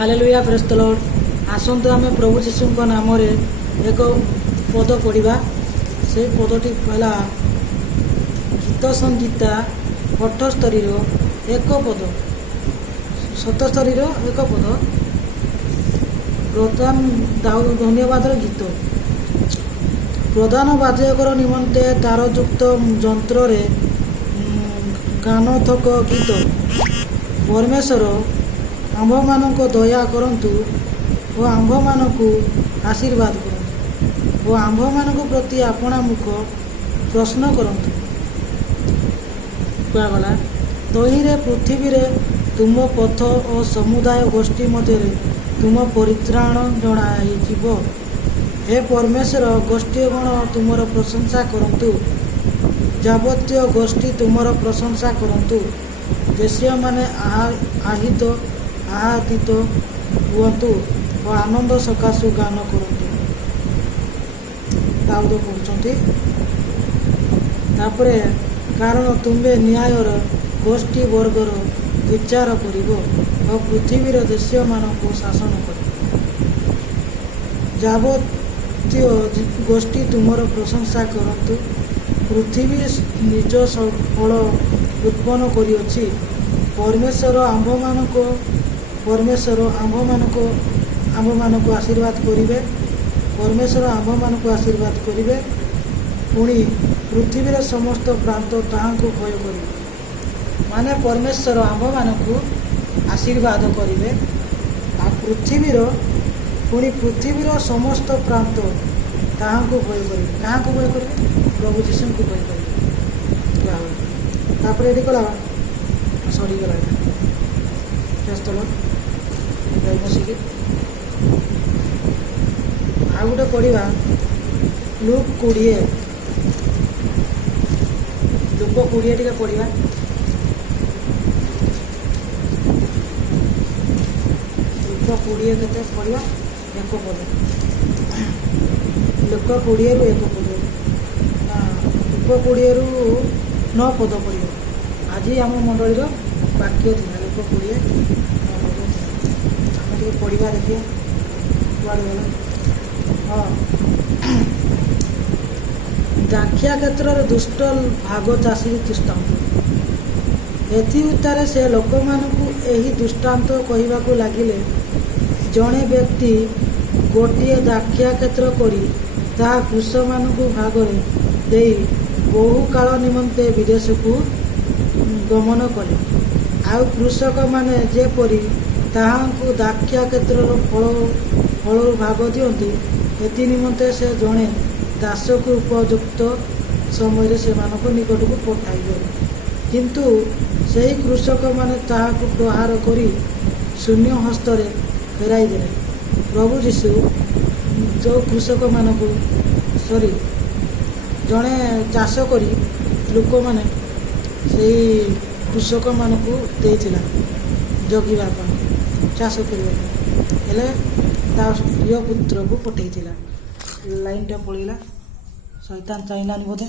Hallelujah praise the Lord. आसतु आम प्रभु यीशु नाम एक पद पढ़ा। से पदटी पहला गीत संगीता 78 एक पद 77 एक पद प्रधान धन्यवाद गीत। प्रधान बाद्यकर निमंते तारयुक्त यंत्र गानथक गीत। परमेश्वर आंभ मानक दया करंतु और आंभ मानक आशीर्वाद करंतु और आंभ मानक प्रति आपणा मुख प्रश्न करंतु। गला तहिरे पृथ्वी रे तुम पथ और समुदाय गोष्ठी मध्य तुम परित्राण जनाइब। हे परमेश्वर गोष्ठी गण तुमर प्रशंसा करंतु। जावतीय गोष्ठी तुमर प्रशंसा करंतु। देशीय माने आहादित हुअन्तु और आनंद सकाशु गान करंतु। दाऊद कहते तापरे कारण तुम्हें न्यायर गोष्ठी वर्गर विचार करिब और पृथ्वीर देशीय मानक शासन कर। जावतीय गोष्ठी तुमर प्रशंसा करंतु। पृथ्वी निज फल उत्पन्न करिअछि। परमेश्वर आंभ मानक आशीर्वाद करिवे। परमेश्वर आंभ मानक आशीर्वाद करिवे। पुणी पृथ्वीर समस्त प्रांत ताहांको भय करिवे। माने परमेश्वर आंभ मानक आशीर्वाद करिवे आ पृथ्वीर समस्त प्रांत ताहांको भय करिवे। काहांको भय करिवे? प्रभु यीशु को भय करिवे। तापर एटी कला सरी गला चलो बसिक आ गोटे पढ़ा लुक 20 टे पढ़ा। लुक 20 केते पढ़ा एक पद। लुक 20 रु एक पद लुक 20 रु 9 पद पढ़ा। आज आम मंडल वाक्य थी लुक 20 आम पढ़ा देखिए कुआड़े गला। हाँ दाखिया क्षेत्र में दुष्ट भाग चाषी दृष्टांत। एथि उत्तारे से लोक मानकु एही दृष्टांत कहवाकू लागिले जड़े व्यक्ति गोटे दाखिया क्षेत्र करी ताहा कृष मानकु भागरे देई बहु काल निमंते विदेश को गमन कले। आउ कृषक माने जेपरी ताहांकु दाखिया क्षेत्र फल भाग दियंती एथि निमंते से जड़े दास को उपयुक्त समय से निकट को पठाइबे। किंतु सही कृषक माने ताहाकु प्रहार करी शून्य हस्ତରେ फेराई देले। प्रभु यीशु जो कृषक मानक जड़े चाष करी लोक मैंने से कृषक मानक देइथिला जगिबा चाष करने प्रिय पुत्र को पठेइथिला। लाइन टा पड़ेगा शैतान चाहिलानी बोधे।